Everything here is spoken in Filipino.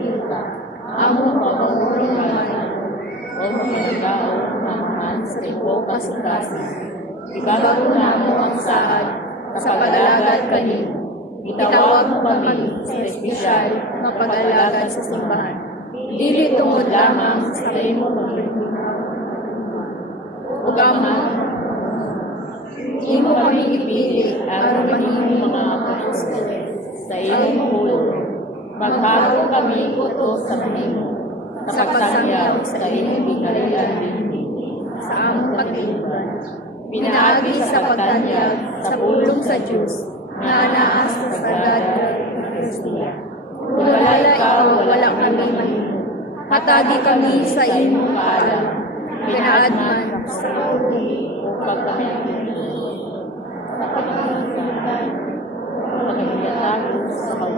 kita, amo pamumunuan, o managao ng Hans kay po kasikasin. Ibabago na mo ang saad sa pag-alagad kanino. Itawag mo kami sa espesyal na pag-alagad sa simbahan. Dili tungod lamang sa imo ug Ama, imo kami ipili aron mahimong mga apostoles sa imong pulong. Magbago kami utos sa kanimo sa pagsangyaw sa imong bigarian sa among katiligan. Pinaagi sa pagtanyag sa pulong sa Diyos na anaas sa sagad na Kristiya. Kung wala ikaw, wala kami mahimo. Hatagi kami sa imong paalam. Pinaadman sa uli upang kami sa pagkakasal, sa